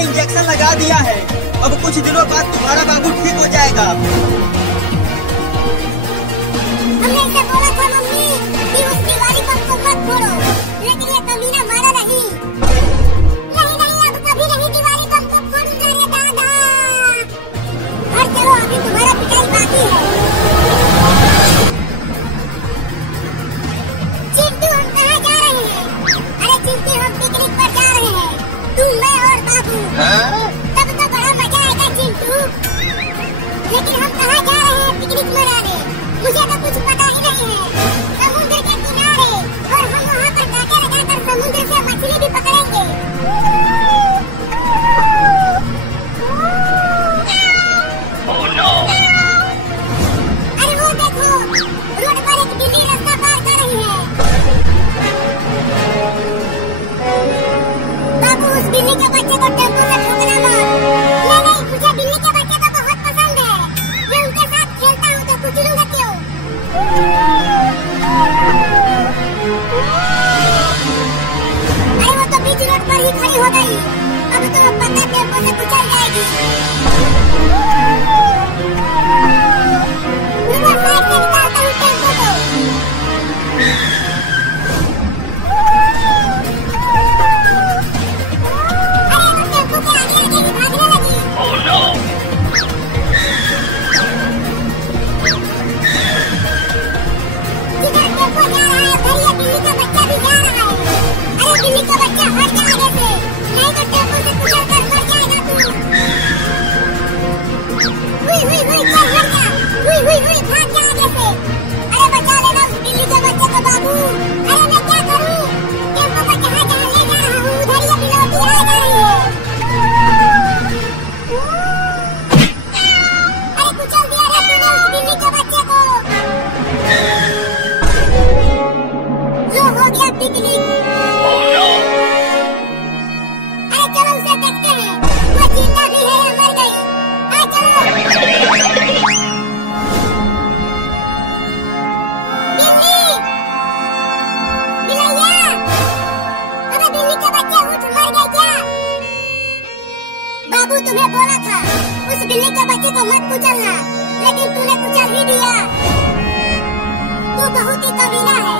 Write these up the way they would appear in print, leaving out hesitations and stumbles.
Injection लगा दिया है। अब कुछ दिनों बाद तुम्हारा बाबू ठीक हो जाएगा। हमने इसे बोला था मम्मी कि उस दिवाली बम को मत फोड़ो, लेकिन ये कमीना माना नहीं। नहीं अब कभी नहीं दिवाली बम को फोड़ूंगा रे दादा। और चलो अभी तुम्हारा पिटाई बाकी है। चिंटू हम कहाँ जा रहे हैं? अरे चिंटू हम पिकनिक पर जा रहे हैं, तुम मैं और बाबू। तब तो बड़ा मजा आएगा चिंटू। लेकिन हम कहाँ जा रहे हैं पिकनिक मनाने? मुझे तो कुछ पता ही नहीं है। बाबू तुम्हें बोला था उस बिल्ली के बच्चे को मत कुचलना, लेकिन तूने कुचल ही दिया। तू बहुत ही कमीना है,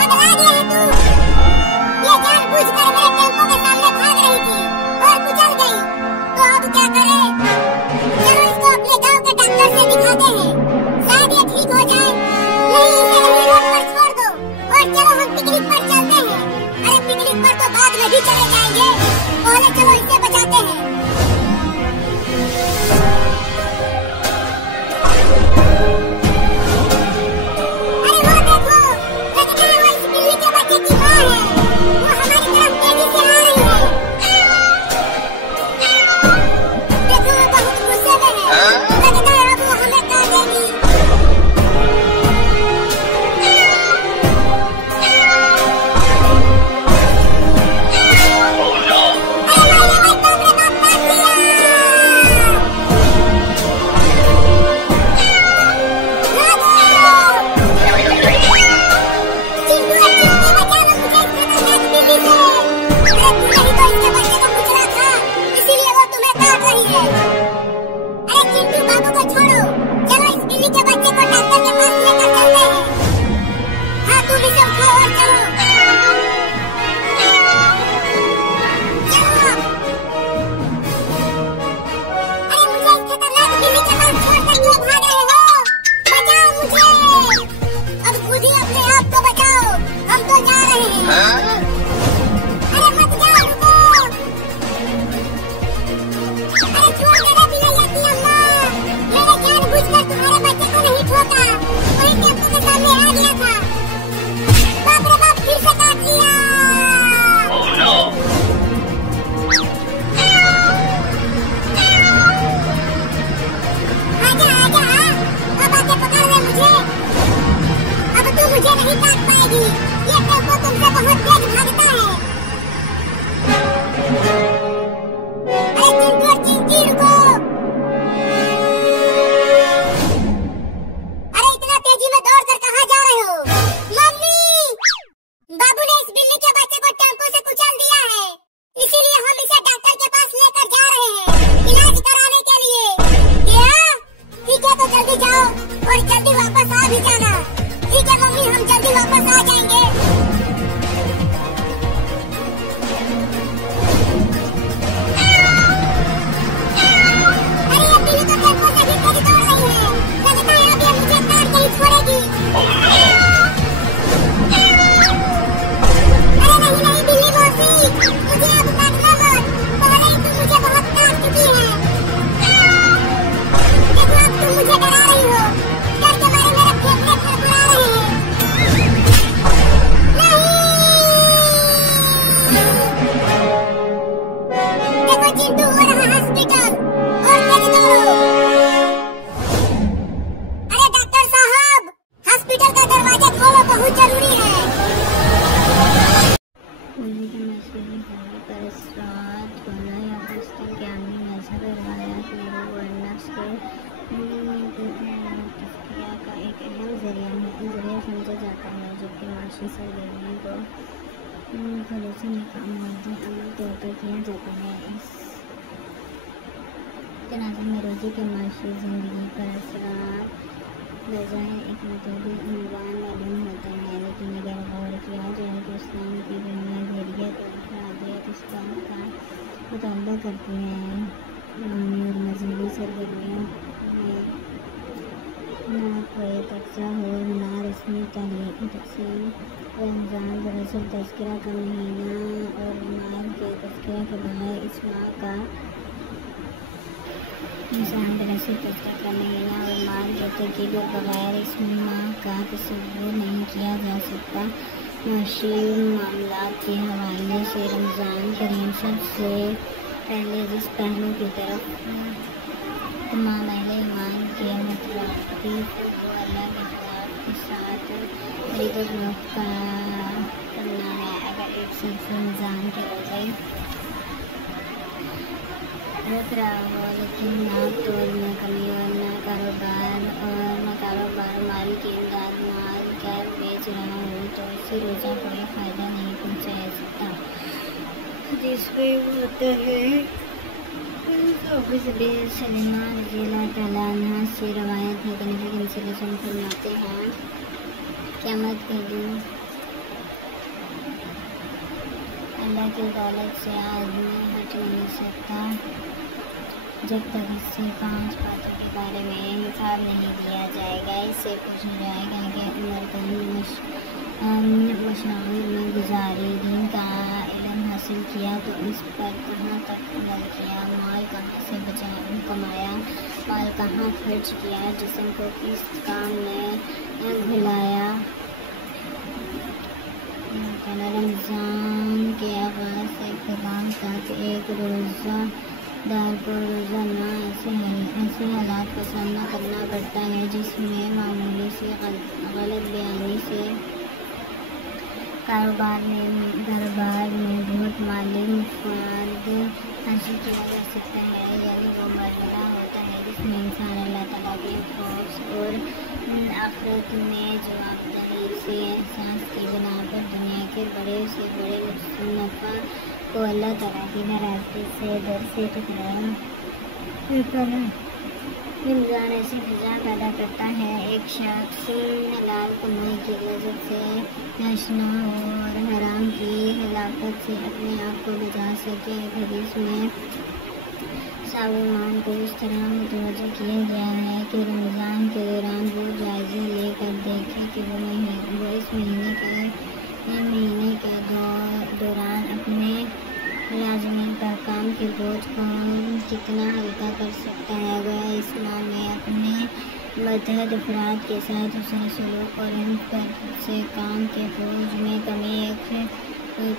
पगला गया है तू। ये जानबूझकर मेरे टेम्पो के सामने भाग रही थी और कुचल गई, तो अब क्या करे? चलो इसको अपने गांव के डॉक्टर से दिखाते हैं, शायद ये ठीक हो जाए। नहीं, इसे यहीं रोड पर छोड़ दो और चलो हम पिकनिक पर चलते हैं। अरे पिकनिक पर तो बाद में भी चले जाएंगे, पहले चलो इसे बचाते हैं। सरगर्मी को भरोसे मौजूद अमल तौर पर किया जाता है। इस तनाज़ुर में रोज़ी के माशी ज़िंदगी पर असरात बजाय एक मतलबी उन्वान मालूम होता है, लेकिन अगर गौर किया जाए तो इस्लाम की बुनियाद हैरियत और अफरादियत इस बात का मुतालबा करती है रूहानी और मजहबी सरगर्मियों में ना कोई तकसा हो ना रस्मी तकसीम। रमज़ान दरअसल तज़किरा का महीना और माल के तज़किरा के बगैर इस माह का इंसान दरअसल तज़किरा का महीना और माल के तरकीब के बगैर इस माह का तस्वुर नहीं किया जा सकता। माशी मामलात के हवाले से रमज़ान करीम सबसे पहले जिस पहलू की तरफ तमाम अहले ईमान के मुतरफ़िक़ वो अल्लाह के ख़ुदा के साथ इबादत करना है। अगर एक शख्स रमज़ान के रोज़े रख रहा हो लेकिन नातोल में कमी और न कारोबार माल की इमदाद माल कर बेच रहा हो तो इससे रोज़ा कोई फ़ायदा नहीं पहुँचा सकता। हदीस में होता है सलीमा रज़ियल्लाहु तआला अन्हा से रवायत है कि नबी करीम सल्लल्लाहु अलैहि वसल्लम फरमाते हैं, क़यामत के दिन अल्लाह की अदालत से आदमी हट नहीं सकता जब तक इससे 5 बातों के बारे में हिसाब नहीं दिया जाएगा। इससे पूछा जाएगा कि उम्र मशागिर में गुजारी, दिन का इल्म हासिल किया तो इस पर कहाँ तक अमल किया, माल कहाँ से कमाया, माल कहाँ खर्च किया, जिस्म को किस काम में भुलाया। रमज़ान के आगाज़ से ख़त्म तक एक रोज़ादार को रोज़ाना ऐसे हालात का सामना करना पड़ता है जिसमें मामूली से गलत बयानी से कारोबार में बहुत माली मुफाद हासिल किया जा सकता है। यानी वो मरहला होता है जिसमें इंसान अल्लाह ताला के खौफ और आखिरत में जवाबदारी से एहसास की बिना पर दुनिया के बड़े से बड़े नफ़ा को अल्लाह ताला की नाराज़गी से डर से टकराया। रमज़ान ऐसी फिज़ा पैदा करता है, एक शख्स हलाल कमाई की लज़्ज़त से नाशना और हराम की हलाकत से अपने आप को बचा सके। एक हदीस में साहिबान को इस तरह मुतवज्जो किया गया है कि रमज़ान के दौरान वो जायज़े लेकर देखे कि वो इस महीने के दौरान अपने लाज़मी पर काम के बोझ को कितना हल्का कर सकता है। अगर इस्लाम में अपने मतहद अफराद के साथ उसने सलूक और इन पर से काम के बोझ में कमी एक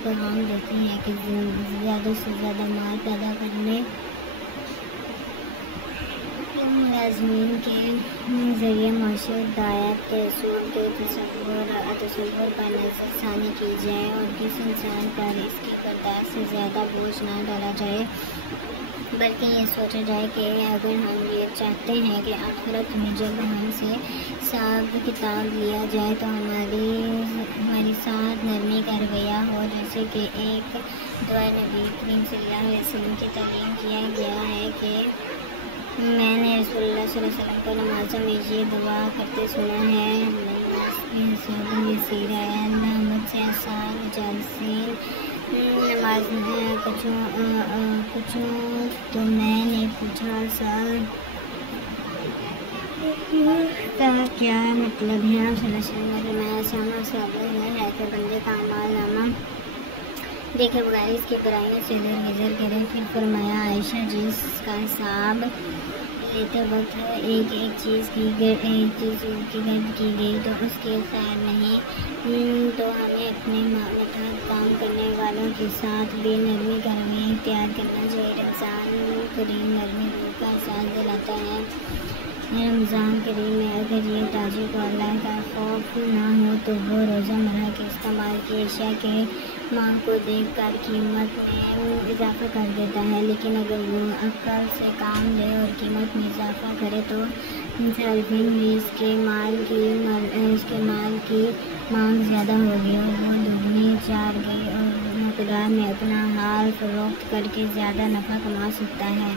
पैगाम देती है कि ज़्यादा से ज़्यादा माल पैदा करने मुलाज़मीन के ज़रिए मशहूदायत के असूल के तसव्वुर पर नज़रसानी की जाए और किस इंसान पर इसकी किरदार से ज़्यादा बोझ ना डाला जाए, बल्कि ये सोचा जाए कि अगर हम ये चाहते हैं कि आखिरत में जब हमसे हिसाब किताब लिया जाए तो हमारी साथ नरमी का रवैया हो, जैसे कि एक दुआ नबी करीम सल्लल्लाहु अलैहि वसल्लम की तालीम किया गया है कि मैंने रसूलुल्लाह सल्लल्लाहु अलैहि वसल्लम को नमाज़ों में ये दुआ करते सुना है, अल्लाह मुझसे आसान जालसीन नमाज पूछूं तो मैंने पूछा सर का क्या मतलब है। आप सल्लल्लाहु है कि बंदे का अमाल नामा देखे बगैर इसकी बुराइयों से दरगुजर करे। फिर फरमाया, आयशा जिसका हिसाब लेते वक्त एक चीज़ की गर्द की गई तो उसके खैर नहीं, तो हमें अपने मतलब काम करने वालों के साथ बेनरमी का रवैया इख्तियार करना चाहिए। रमज़ान करीम नरमी रूह का एहसास दिलाता है। रमज़ान करीम में अगर ये ताजिर को अल्लाह का खौफ ना हो तो वो रोज़ामर्रा के इस्तेमाल की अशिया के मांग को देखकर कीमत में इजाफ़ा कर देता है, लेकिन अगर वो अक्ल से काम ले और कीमत में इजाफ़ा करे तो सार्फिन में इसके माल की मांग ज़्यादा होगी और वो दुगनी चार गई और मकदार में अपना हाल फरोख्त करके ज़्यादा नफ़ा कमा सकता है।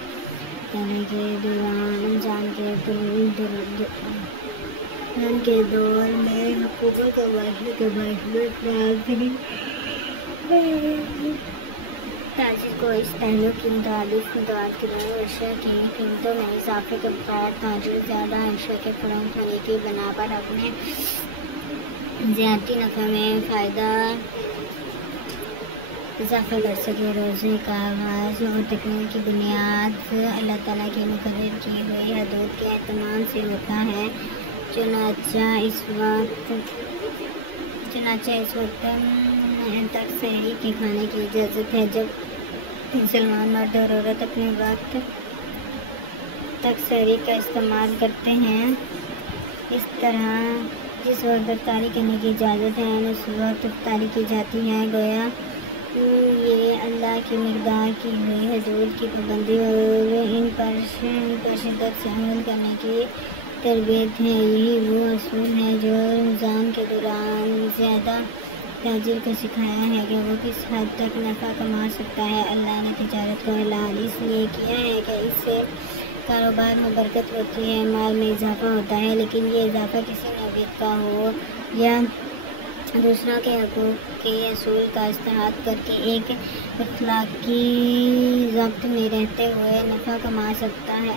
के रमज़ान के दौर में हुकूमत ताजिर को इस पहलू की मुताबिक अशिया की कीमतों में इजाफे के बगैर ताजिर ज़्यादा अशिया के फरोख्त होने की बना पर अपने ज़्यादती नफ़े में फ़ायदा इजाफा कर सके। रोज़े का आगाज़ और तकमील की बुनियाद अल्लाह ताला की मुकर्रर की हुई हदूद के एहतमाम से होता है। चुनाचा इस वक्त तक सहरी के खाने की इजाज़त है जब मुसलमान मर्द और औरत अपने वक्त तक सहरी का इस्तेमाल करते हैं। इस तरह जिस वक्त इफ्तारी करने की इजाज़त है उस वक्त इफ्तारी की जाती है। गोया ये अल्लाह की मिक़दार की हुई हदूद की पाबंदी और इन पर शिद्दत से अमल करने की तरबियत है। यही वो असूल है जो रमज़ान के दौरान ज़्यादा ताजिर को सिखाया है कि वो किस हद तक नफ़ा कमा सकता है। अल्लाह ने तिजारत को हलाल इसलिए किया है कि इससे कारोबार में बरकत होती है, माल में इजाफा होता है, लेकिन ये इजाफा किसी नौयत का हो या दूसरों के हकूक़ के असूल का इस्तेमाल करके एक अखलाकी ज़ब्त में रहते हुए नफ़ा कमाता है।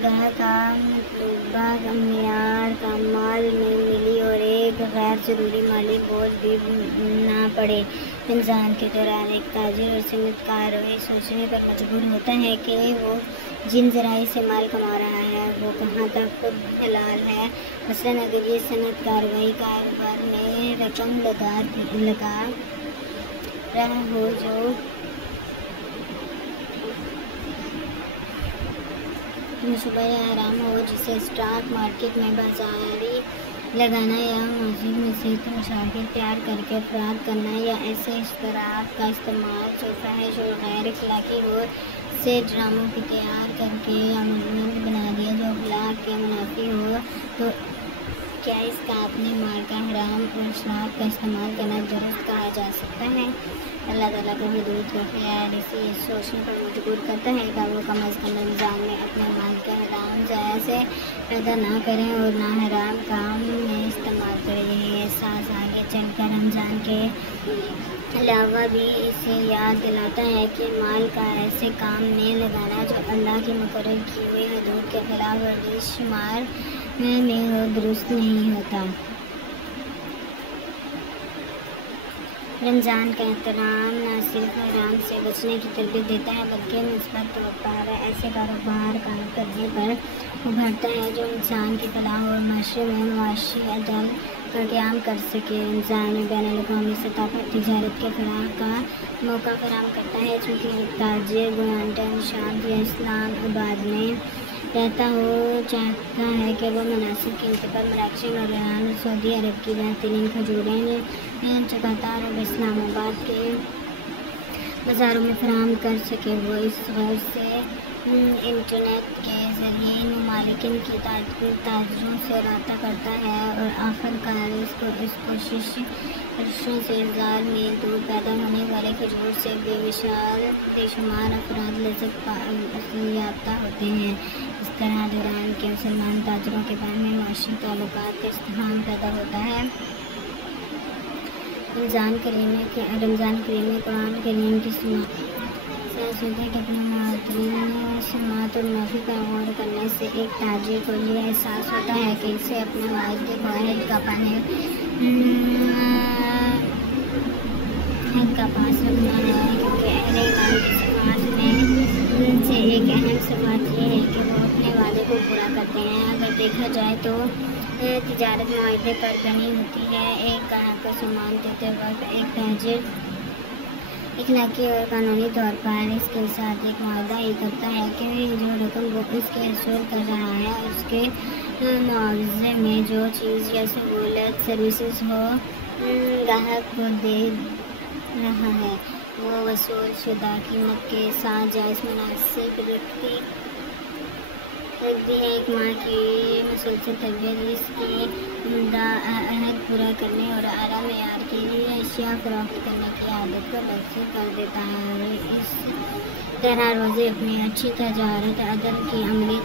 ग्राहक का मतलूबा मियार का माल में मिली और एक गैर ज़रूरी माली बोझ भी ना पड़े। रमज़ान के दौरान एक ताजिर और सनअतकार ये सोचने पर मजबूर होता है कि वो जिन ज़राए से माल कमा रहा है वो कहाँ तक हलाल है। मसलन अगर ये सनअतकार वही कारोबार में रकम लगा रहा हो जो शुबह या हराम हो, जिसे स्टॉक मार्केट में बाजारी लगाना या मस्जिद में सेहत मशागिर तैयार करके अफराद करना या ऐसे इश्तराक का इस्तेमाल जो फहश और गैर अखलाकी हो से ड्रामों की तैयार करके या मजमून बना दिया जो अखलाक के मुनाफी हो, तो क्या इसका अपने माल का हराम और शराब का इस्तेमाल करना दुरुस्त कहा जा सकता है? अल्लाह ताला के हुदूद का ख्याल इसे सोचने पर मजबूर करता है कि वो कम अज़ कम रमज़ान में अपने माल के हराम ज़ाया से पैदा ना करें और ना हराम काम में इस्तेमाल करें। यही एहसास आगे चलकर रमज़ान के अलावा भी इसे याद दिलाता है कि माल का ऐसे काम में लगाना जो अल्लाह की मुकर्रर की हुई हदूद के खिलाफ वर्जिश शुमार में हो दुरुस्त नहीं होता। रमज़ान का एहतराम न सिर्फ हराम से बचने की तरबियत देता है बल्कि मुस्बत तवक्कुआत ऐसे कारोबार काम करने पर उभरता है जो इंसान की फलाह और माशरे में मुआशी अदल का क़याम कर सके। रमज़ान में बैनुल-अक़वामी सतह पर तिजारत के फलाह का मौका फराहम करता है। चूँकि एक ताजिर गुआंटानामो शाम या इस्लामाबाद में रहता हो चाहता है कि वह मुनासिब कीमत पर मराकश और ईरान सऊदी अरब की बेहतरीन खजूरें कतार और इस्लामाबाद के बाज़ारों में फराहम कर सके। वो इस गर्ज से इंटरनेट के ज़रिए इन ममालिकिन की ताजिरों से रब्ता करता है और आखिरकार इस कोशिशों से इज़हार में दूर पैदा होने वाले खजूर से बेशुमार अफराद लज़्ज़त याफ्ता होते हैं। इस तरह दौरान के मुसलमान ताजिरों के बाहमी माशी ताल्लुकात का इस्तेहकाम पैदा होता है। रमज़ान करीम में कुरान करीम की सोचते कि अपने मातरीन समात और माफ़ी का गौर करने से एक ताजिर को यह एहसास होता है कि इसे अपने वाहिद का पास रखना है, क्योंकि अहले ईमान की सिफात में से एक अहम सिफात यह है कि वो अपने वादे को पूरा करते हैं। अगर देखा जाए तो तिजारत मुआहदे पर बनी होती है। एक ग्राहक को सामान देते वक्त एक ताजिर इखलाकी और कानूनी तौर पर इसके साथ एक वादा ही करता है कि जो रकम वो इसके वसूल कर रहा है उसके मुआवजे में जो चीज़ या सहूलत सर्विसेज हो ग्राहक को दे रहा है वो वसूल शुदा कीमत के साथ जायज़ मुनासिब रखती है। एक माह की मुसलसल तरबियत इसकी अहद पूरा करने और आला मेयार के लिए अशिया फरोख्त करने की आदत को बदतर कर देता है और इस तरह रोज़े अपनी अच्छी तजारत अदल की अमली